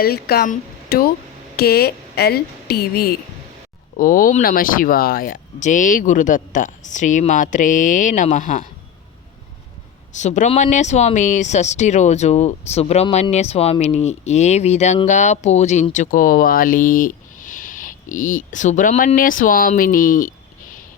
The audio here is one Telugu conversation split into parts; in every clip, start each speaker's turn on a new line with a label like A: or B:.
A: Welcome to KL TV.
B: ఓం నమ శివాయ. జై గురుదత్త. శ్రీమాత్రే నమ. సుబ్రహ్మణ్య స్వామి షష్ఠి రోజు సుబ్రహ్మణ్య స్వామిని ఏ విధంగా పూజించుకోవాలి? ఈ సుబ్రహ్మణ్య స్వామిని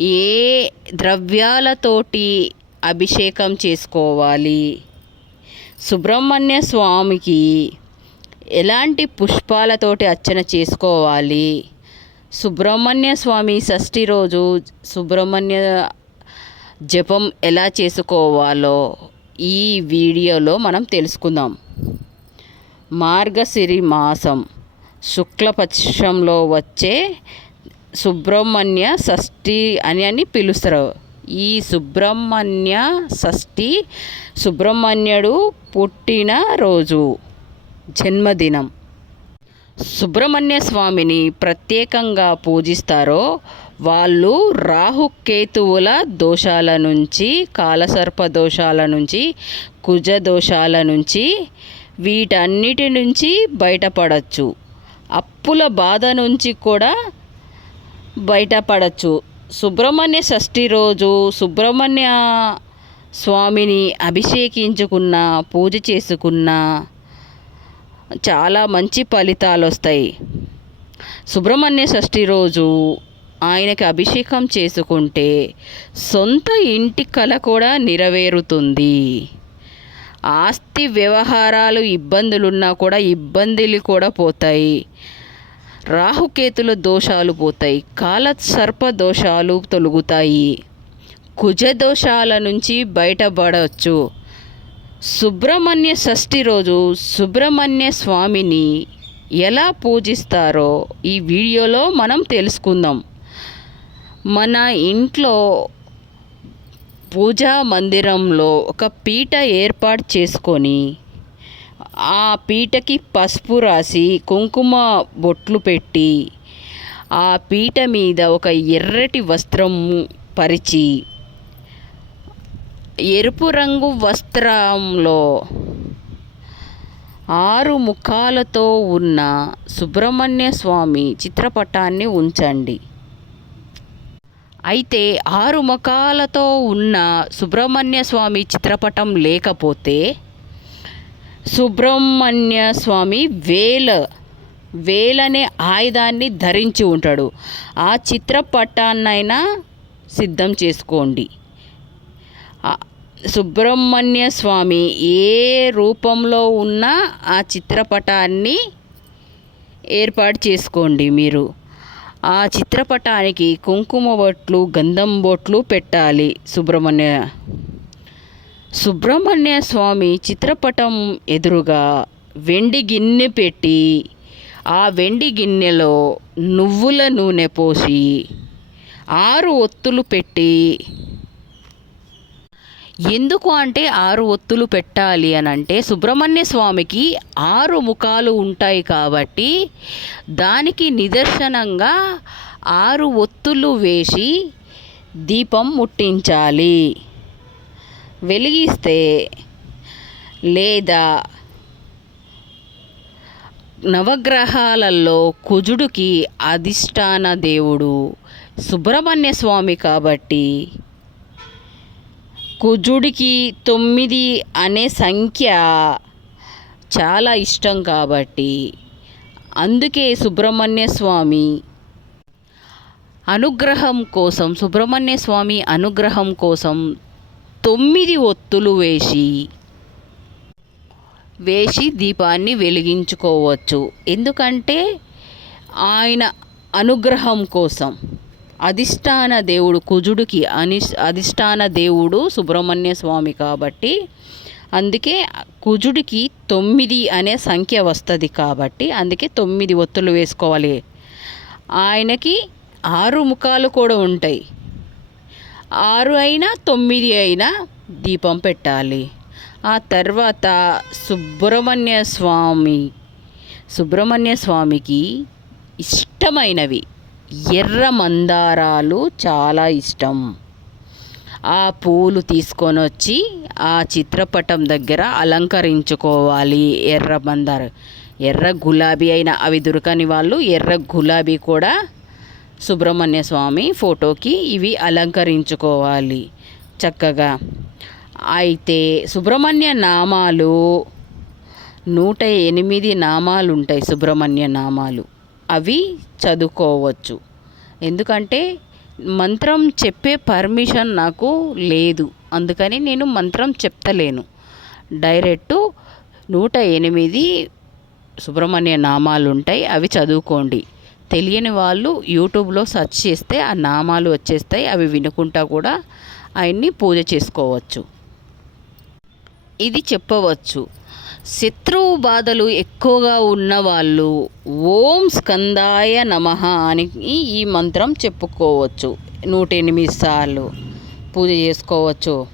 B: ఏ ద్రవ్యాలతోటి అభిషేకం చేసుకోవాలి? సుబ్రహ్మణ్య స్వామికి ఎలాంటి పుష్పాలతోటి అర్చన చేసుకోవాలి? సుబ్రహ్మణ్య స్వామి షష్ఠి రోజు సుబ్రహ్మణ్య జపం ఎలా చేసుకోవాలో ఈ వీడియోలో మనం తెలుసుకుందాం. మార్గశిరి మాసం శుక్లపక్షంలో వచ్చే సుబ్రహ్మణ్య షష్ఠి అని అని పిలుస్తారు. ఈ సుబ్రహ్మణ్య షష్ఠి సుబ్రహ్మణ్యుడు పుట్టిన రోజు. జన్మదినం. సుబ్రహ్మణ్య స్వామిని ప్రత్యేకంగా పూజిస్తారో వాళ్ళు రాహుకేతువుల దోషాల నుంచి కాలసర్ప దోషాల నుంచి కుజ దోషాల నుంచి వీటన్నిటి నుంచి బయటపడచ్చు. అప్పుల బాధ నుంచి కూడా బయటపడచ్చు. సుబ్రహ్మణ్య షష్ఠి రోజు సుబ్రహ్మణ్య స్వామిని అభిషేకించుకున్న పూజ చేసుకున్న చాలా మంచి ఫలితాలు వస్తాయి సుబ్రహ్మణ్య షష్ఠి రోజు ఆయనకి అభిషేకం చేసుకుంటే సొంత ఇంటి కల కూడా నెరవేరుతుంది. ఆస్తి వ్యవహారాలు ఇబ్బందులున్నా కూడా ఇబ్బందులు కూడా పోతాయి. రాహుకేతుల దోషాలు పోతాయి. కాల సర్ప దోషాలు తొలుగుతాయి. కుజ దోషాల నుంచి బయటపడవచ్చు సుబ్రహ్మణ్య షష్ఠి రోజు సుబ్రహ్మణ్య స్వామిని ఎలా పూజిస్తారో ఈ వీడియోలో మనం తెలుసుకుందాం. మన ఇంట్లో పూజా మందిరంలో ఒక పీట ఏర్పాటు చేసుకొని ఆ పీటకి పసుపు రాసి కుంకుమ బొట్లు పెట్టి ఆ పీట మీద ఒక ఎర్రటి వస్త్రము పరిచి ఎరుపు రంగు వస్త్రంలో ఆరు ముఖాలతో ఉన్న సుబ్రహ్మణ్య స్వామి చిత్రపటాన్ని ఉంచండి. అయితే ఆరు ముఖాలతో ఉన్న సుబ్రహ్మణ్య స్వామి చిత్రపటం లేకపోతే సుబ్రహ్మణ్య స్వామి వేల వేలనే ఆయుధాన్ని ధరించి ఉంటాడు. ఆ చిత్రపటాన్నైనా సిద్ధం చేసుకోండి. సుబ్రహ్మణ్య స్వామి ఏ రూపంలో ఉన్న ఆ చిత్రపటాన్ని ఏర్పాటు చేసుకోండి మీరు. ఆ చిత్రపటానికి కుంకుమ బొట్లు గంధం బొట్లు పెట్టాలి సుబ్రహ్మణ్య. సుబ్రహ్మణ్య స్వామి చిత్రపటం ఎదురుగా వెండి గిన్నె పెట్టి ఆ వెండి గిన్నెలో నువ్వుల నూనె పోసి ఆరు ఒత్తులు పెట్టి ఎందుకు అంటే ఆరు ఒత్తులు పెట్టాలి అని అంటే సుబ్రహ్మణ్య స్వామికి ఆరు ముఖాలు ఉంటాయి కాబట్టి దానికి నిదర్శనంగా ఆరు ఒత్తులు వేసి దీపం ముట్టించాలి. వెలిగిస్తే లేదా నవగ్రహాలలో కుజుడికి అధిష్టాన దేవుడు సుబ్రహ్మణ్య స్వామి కాబట్టి కుజుడికి తొమ్మిది అనే సంఖ్య చాలా ఇష్టం కాబట్టి అందుకే సుబ్రహ్మణ్య స్వామి అనుగ్రహం కోసం సుబ్రహ్మణ్య స్వామి అనుగ్రహం కోసం తొమ్మిది ఒత్తులు వేసి వేసి దీపాన్ని వెలిగించుకోవచ్చు. ఎందుకంటే ఆయన అనుగ్రహం కోసం. అధిష్టాన దేవుడు కుజుడికి అని అధిష్టాన దేవుడు సుబ్రహ్మణ్య స్వామి కాబట్టి అందుకే కుజుడికి తొమ్మిది అనే సంఖ్య వస్తుంది కాబట్టి అందుకే తొమ్మిది ఒత్తులు వేసుకోవాలి. ఆయనకి ఆరు ముఖాలు కూడా ఉంటాయి. ఆరు అయినా తొమ్మిది అయినా దీపం పెట్టాలి. ఆ తర్వాత సుబ్రహ్మణ్య స్వామి సుబ్రహ్మణ్య స్వామికి ఇష్టమైనవి. ఎర్ర మందారాలు చాలా ఇష్టం. ఆ పూలు తీసుకొని వచ్చి ఆ చిత్రపటం దగ్గర అలంకరించుకోవాలి ఎర్ర మందార. ఎర్ర గులాబీ అయినా అవి దొరకని వాళ్ళు ఎర్ర గులాబీ కూడా సుబ్రహ్మణ్య స్వామి ఫోటోకి ఇవి అలంకరించుకోవాలి చక్కగా. అయితే సుబ్రహ్మణ్య నామాలు నూట ఎనిమిది నామాలు ఉంటాయి సుబ్రహ్మణ్య నామాలు. అవి చదువుకోవచ్చు. ఎందుకంటే మంత్రం చెప్పే పర్మిషన్ నాకు లేదు. అందుకని నేను మంత్రం చెప్తలేను. డైరెక్ట్ నూట ఎనిమిది సుబ్రహ్మణ్య నామాలు ఉంటాయి అవి చదువుకోండి. తెలియని వాళ్ళు యూట్యూబ్లో సెర్చ్ చేస్తే ఆ నామాలు వచ్చేస్తాయి అవి వినుకుంటా కూడా ఆయన్ని పూజ చేసుకోవచ్చు. ఇది చెప్పవచ్చు. శత్రువు బాధలు ఎక్కువగా ఉన్నవాళ్ళు ఓం స్కందాయ నమ అని ఈ మంత్రం చెప్పుకోవచ్చు. నూట ఎనిమిది సార్లు పూజ చేసుకోవచ్చు.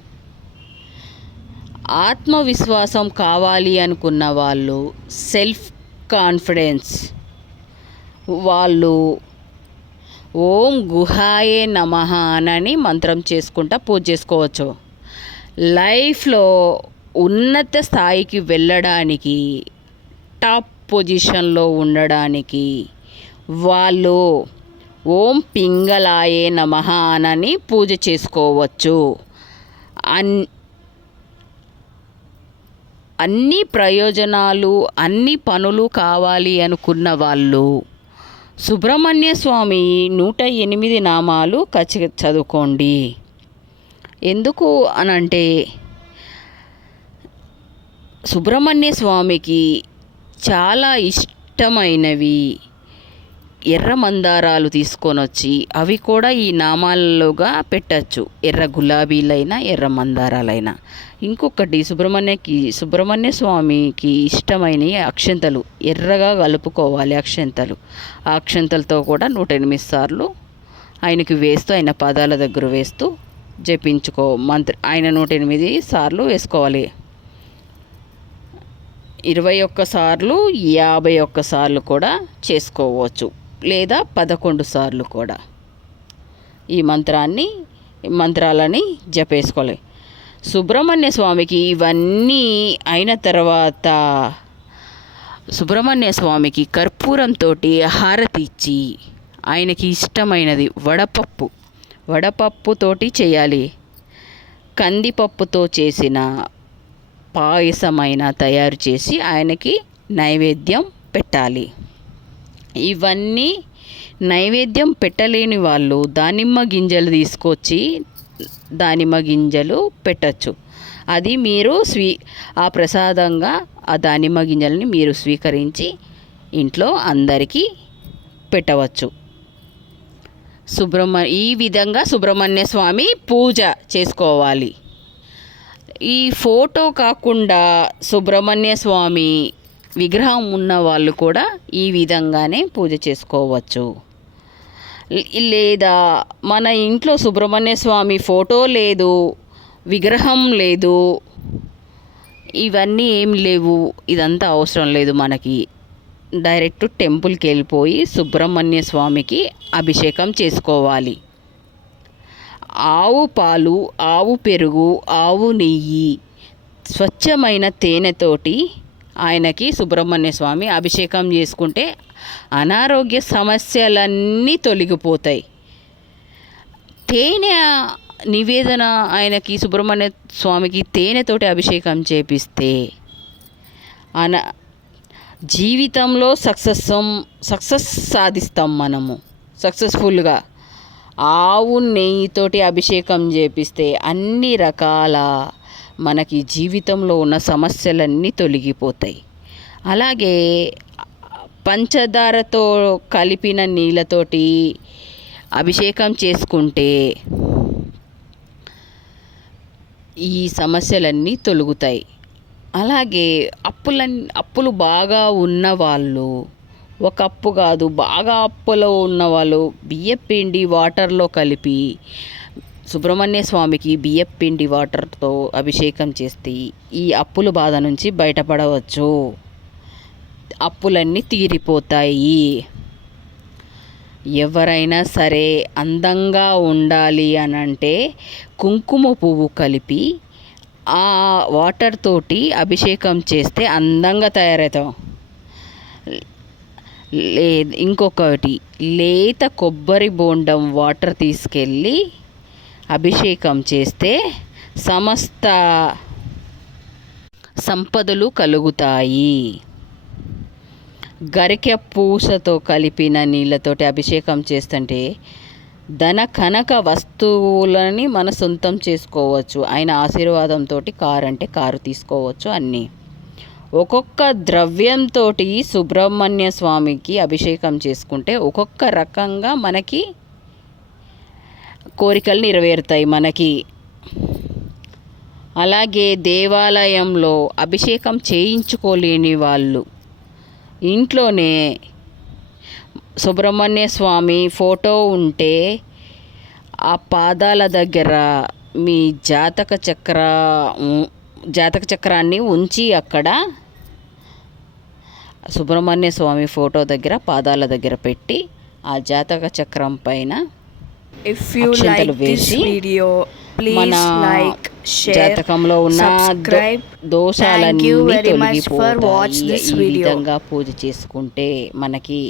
B: ఆత్మవిశ్వాసం కావాలి అనుకున్న వాళ్ళు సెల్ఫ్ కాన్ఫిడెన్స్ వాళ్ళు ఓం గుహాయే నమ అని మంత్రం చేసుకుంటా పూజ చేసుకోవచ్చు. లైఫ్లో ఉన్నత స్థాయికి వెళ్ళడానికి టాప్ పొజిషన్లో ఉండడానికి వాళ్ళు ఓం పింగళాయే నమ అని పూజ చేసుకోవచ్చు. అన్ అన్ని ప్రయోజనాలు అన్ని పనులు కావాలి అనుకున్న వాళ్ళు సుబ్రహ్మణ్య స్వామి నూట ఎనిమిది నామాలు ఖచ్చి చదువుకోండి. ఎందుకు అనంటే సుబ్రహ్మణ్య స్వామికి చాలా ఇష్టమైనవి ఎర్ర మందారాలు తీసుకొని వచ్చి అవి కూడా ఈ నామాలలోగా పెట్టచ్చు. ఎర్ర గులాబీలైనా ఎర్ర మందారాలైనా. ఇంకొకటి సుబ్రహ్మణ్యకి సుబ్రహ్మణ్య స్వామికి ఇష్టమైన అక్షంతలు. ఎర్రగా కలుపుకోవాలి అక్షంతలు. ఆ అక్షంతలతో కూడా నూట ఎనిమిది సార్లు ఆయనకి వేస్తూ ఆయన పాదాల దగ్గర వేస్తూ జపించుకో మంత్ర ఆయన నూట ఎనిమిది సార్లు వేసుకోవాలి. ఇరవై ఒక్క సార్లు యాభై ఒక్క సార్లు కూడా చేసుకోవచ్చు. లేదా పదకొండు సార్లు కూడా. ఈ మంత్రాన్ని మంత్రాలని జపేసుకోవాలి. సుబ్రహ్మణ్య స్వామికి ఇవన్నీ అయిన తర్వాత సుబ్రహ్మణ్య స్వామికి కర్పూరంతో హారతి ఇచ్చి ఆయనకి ఇష్టమైనది వడపప్పు. వడపప్పుతోటి చేయాలి. కందిపప్పుతో చేసిన పాయసమైనా తయారు చేసి ఆయనకి నైవేద్యం పెట్టాలి. ఇవన్నీ నైవేద్యం పెట్టలేని వాళ్ళు దానిమ్మ గింజలు తీసుకొచ్చి దానిమ్మ గింజలు పెట్టచ్చు. అది మీరు స్వీ ఆ ప్రసాదంగా ఆ దానిమ్మ గింజలని మీరు స్వీకరించి ఇంట్లో అందరికీ పెట్టవచ్చు. సుబ్రహ్మ ఈ విధంగా సుబ్రహ్మణ్య స్వామి పూజ చేసుకోవాలి. ఈ ఫోటో కాకుండా సుబ్రహ్మణ్య స్వామి విగ్రహం ఉన్న వాళ్ళు కూడా ఈ విధంగానే పూజ చేసుకోవచ్చు. లేదా మన ఇంట్లో సుబ్రహ్మణ్య స్వామి ఫోటో లేదు విగ్రహం లేదు ఇవన్నీ ఏం లేవు ఇదంతా అవసరం లేదు మనకి. డైరెక్ట్ టెంపుల్కి వెళ్ళిపోయి సుబ్రహ్మణ్య స్వామికి అభిషేకం చేసుకోవాలి. ఆవు పాలు ఆవు పెరుగు ఆవు నెయ్యి స్వచ్ఛమైన తేనెతోటి ఆయనకి సుబ్రహ్మణ్య స్వామి అభిషేకం చేసుకుంటే అనారోగ్య సమస్యలన్నీ తొలగిపోతాయి. తేనె నివేదన ఆయనకి సుబ్రహ్మణ్య స్వామికి తేనెతోటి అభిషేకం చేపిస్తే అన జీవితంలో సక్సెస్ సక్సెస్ సాధిస్తాం మనము సక్సెస్ఫుల్గా. ఆవు నెయ్యితోటి అభిషేకం చేపిస్తే అన్ని రకాల మనకి జీవితంలో ఉన్న సమస్యలన్నీ తొలగిపోతాయి. అలాగే పంచదారతో కలిపిన నీళ్ళతోటి అభిషేకం చేసుకుంటే ఈ సమస్యలన్నీ తొలుగుతాయి. అలాగే అప్పులన్ అప్పులు బాగా ఉన్నవాళ్ళు ఒక అప్పు కాదు బాగా అప్పులో ఉన్నవాళ్ళు బియ్యపిండి వాటర్లో కలిపి సుబ్రహ్మణ్య స్వామికి బియ్యపిండి వాటర్తో అభిషేకం చేస్తే ఈ అప్పుల బాధ నుంచి బయటపడవచ్చు. అప్పులన్నీ తీరిపోతాయి. ఎవరైనా సరే అందంగా ఉండాలి అని అంటే కుంకుమ పువ్వు కలిపి ఆ వాటర్ తోటి అభిషేకం చేస్తే అందంగా తయారవుతాం. లే ఇంకొకటి లేత కొబ్బరి బోండం వాటర్ తీసుకెళ్ళి అభిషేకం చేస్తే సమస్త సంపదలు కలుగుతాయి. గరికె పూసతో కలిపిన నీళ్ళతోటి అభిషేకం చేస్తుంటే ధన కనక వస్తువులని మన సొంతం చేసుకోవచ్చు. ఆయన ఆశీర్వాదంతో కారు అంటే కారు తీసుకోవచ్చు అన్నీ. ఒక్కొక్క ద్రవ్యంతో సుబ్రహ్మణ్య స్వామికి అభిషేకం చేసుకుంటే ఒక్కొక్క రకంగా మనకి కోరికలు నెరవేరుతాయి మనకి. అలాగే దేవాలయంలో అభిషేకం చేయించుకోలేని వాళ్ళు ఇంట్లోనే సుబ్రహ్మణ్య స్వామి ఫోటో ఉంటే ఆ పాదాల దగ్గర మీ జాతక చక్ర జాతక చక్రాన్ని ఉంచి అక్కడ సుబ్రహ్మణ్య స్వామి ఫోటో దగ్గర పాదాల దగ్గర పెట్టి ఆ జాతక చక్రం పైన అక్షంతలు
A: this
B: వేసి
A: video,
B: మన
A: please like, share,
B: జాతకంలో ఉన్న. దోషాలన్నీ తొలగిపోతాయి ఈ. విధంగా పూజ చేసుకుంటే మనకి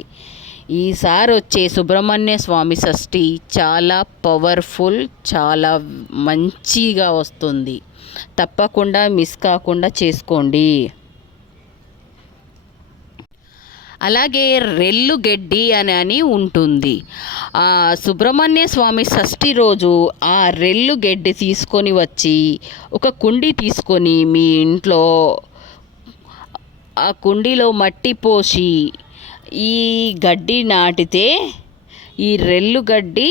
B: ఈసారి వచ్చే సుబ్రహ్మణ్య స్వామి షష్ఠి చాలా పవర్ఫుల్ చాలా మంచిగా వస్తుంది తప్పకుండా మిస్ కాకుండా చేసుకోండి అలాగే రెల్లు గడ్డి అని అని ఉంటుంది. సుబ్రహ్మణ్య స్వామి షష్ఠి రోజు ఆ రెల్లు గడ్డి తీసుకొని వచ్చి ఒక కుండి తీసుకొని మీ ఇంట్లో ఆ కుండీలో మట్టి పోసి ఈ గడ్డి నాటితే ఈ రెల్లు గడ్డి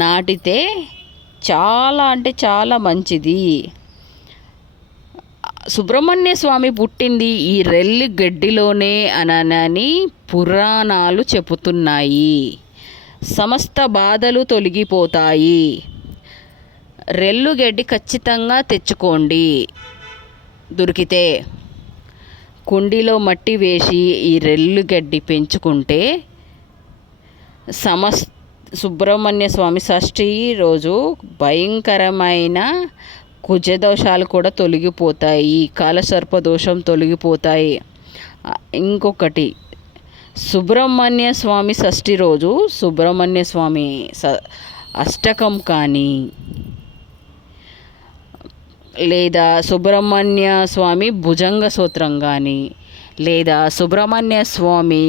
B: నాటితే చాలా అంటే చాలా మంచిది. సుబ్రహ్మణ్య స్వామి పుట్టింది ఈ రెల్లి గడ్డిలోనే అనని పురాణాలు చెబుతున్నాయి సమస్త బాధలు తొలగిపోతాయి. రెల్లు గడ్డి ఖచ్చితంగా తెచ్చుకోండి. దొరికితే కుండీలో మట్టి వేసి ఈ రెల్లు గడ్డి పెంచుకుంటే సమస్ సుబ్రహ్మణ్య స్వామి షష్ఠి రోజు భయంకరమైన కుజదోషాలు కూడా తొలగిపోతాయి కాలసర్ప దోషం తొలగిపోతాయి. ఇంకొకటి సుబ్రహ్మణ్య స్వామి షష్ఠి రోజు సుబ్రహ్మణ్య స్వామి స అష్టకం కానీ లేదా సుబ్రహ్మణ్య స్వామి భుజంగ సూత్రం కానీ లేదా సుబ్రహ్మణ్య స్వామి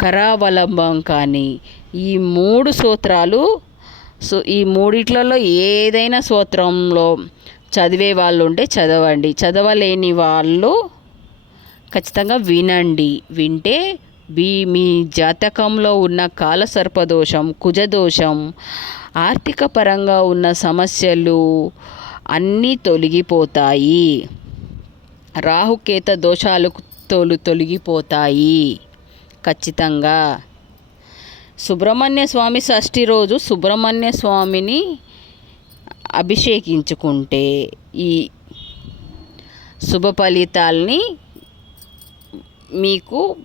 B: కరావలంబం కానీ ఈ మూడు సూత్రాలు సో ఈ మూడిట్లలో ఏదైనా సూత్రంలో చదివే వాళ్ళు ఉంటే చదవండి. చదవలేని వాళ్ళు ఖచ్చితంగా వినండి. వింటే మీ మీ జాతకంలో ఉన్న కాలసర్పదోషం కుజదోషం ఆర్థిక పరంగా ఉన్న సమస్యలు అన్నీ తొలగిపోతాయి. రాహుకేత దోషాలు తోలు తొలగిపోతాయి. ఖచ్చితంగా. సుబ్రహ్మణ్య స్వామి షష్ఠి రోజు సుబ్రహ్మణ్య స్వామిని అభిషేకించుకుంటే ఈ శుభ ఫలితాల్ని మీకు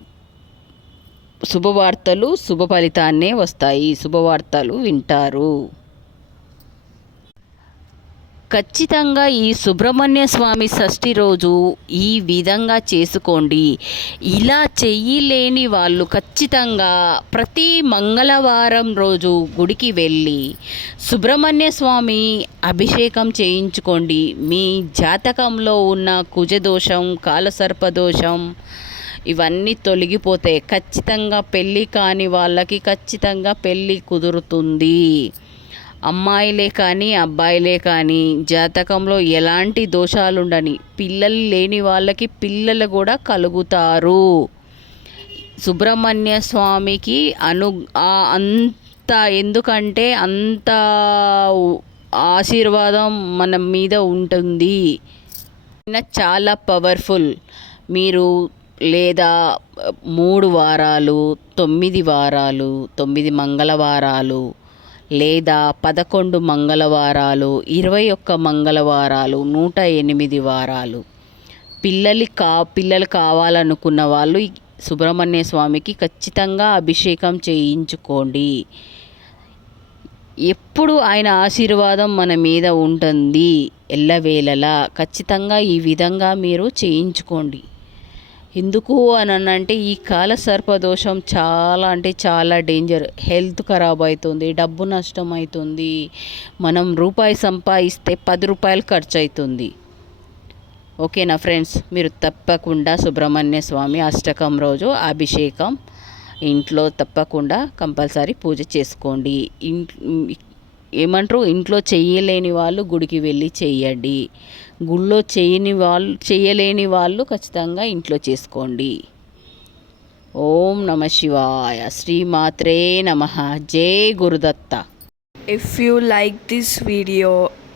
B: శుభవార్తలు శుభ ఫలితాన్నే వస్తాయి. శుభవార్తలు వింటారు. ఖచ్చితంగా ఈ సుబ్రహ్మణ్య స్వామి షష్ఠి రోజు ఈ విధంగా చేసుకోండి. ఇలా చెయ్యలేని వాళ్ళు ఖచ్చితంగా ప్రతి మంగళవారం రోజు గుడికి వెళ్ళి సుబ్రహ్మణ్య స్వామి అభిషేకం చేయించుకోండి. మీ జాతకంలో ఉన్న కుజదోషం కాలసర్పదోషం ఇవన్నీ తొలగిపోతాయి. ఖచ్చితంగా పెళ్ళి కాని వాళ్ళకి ఖచ్చితంగా పెళ్ళి కుదురుతుంది. అమ్మాయిలే కానీ అబ్బాయిలే కానీ జాతకంలో ఎలాంటి దోషాలు ఉండని పిల్లలు లేని వాళ్ళకి పిల్లలు కూడా కలుగుతారు. సుబ్రహ్మణ్య స్వామికి అను అంత ఎందుకంటే అంత ఆశీర్వాదం మన మీద ఉంటుంది. చాలా పవర్ఫుల్. మీరు లేదా మూడు వారాలు తొమ్మిది వారాలు తొమ్మిది మంగళవారాలు లేదా పదకొండు మంగళవారాలు ఇరవై ఒక్క మంగళవారాలు నూట ఎనిమిది వారాలు. పిల్లలు కా పిల్లలు కావాలనుకున్న వాళ్ళు సుబ్రహ్మణ్య స్వామికి ఖచ్చితంగా అభిషేకం చేయించుకోండి. ఎప్పుడు ఆయన ఆశీర్వాదం మన మీద ఉంటుంది ఎల్లవేళలా ఖచ్చితంగా ఈ విధంగా మీరు చేయించుకోండి. ఎందుకు అని అంటే ఈ కాల సర్పదోషం చాలా అంటే చాలా డేంజర్ హెల్త్ ఖరాబ్ అవుతుంది డబ్బు నష్టం అవుతుంది మనం రూపాయి సంపాదిస్తే పది రూపాయలు ఖర్చు అవుతుంది ఓకేనా ఫ్రెండ్స్ మీరు తప్పకుండా సుబ్రహ్మణ్య స్వామి అష్టకం రోజు అభిషేకం ఇంట్లో తప్పకుండా కంపల్సరీ పూజ చేసుకోండి. ఇం- ఏమంటారు? ఇంట్లో చేయలేని వాళ్ళు గుడికి వెళ్ళి చెయ్యండి. గుళ్ళో చేయని వాళ్ళు చేయలేని వాళ్ళు ఖచ్చితంగా ఇంట్లో చేసుకోండి. ఓం నమ శివాయ. శ్రీ మాత్రే నమ. జయ Gurudatta.
A: If you like this video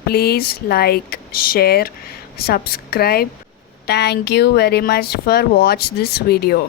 A: please like share subscribe thank you very much for watch this video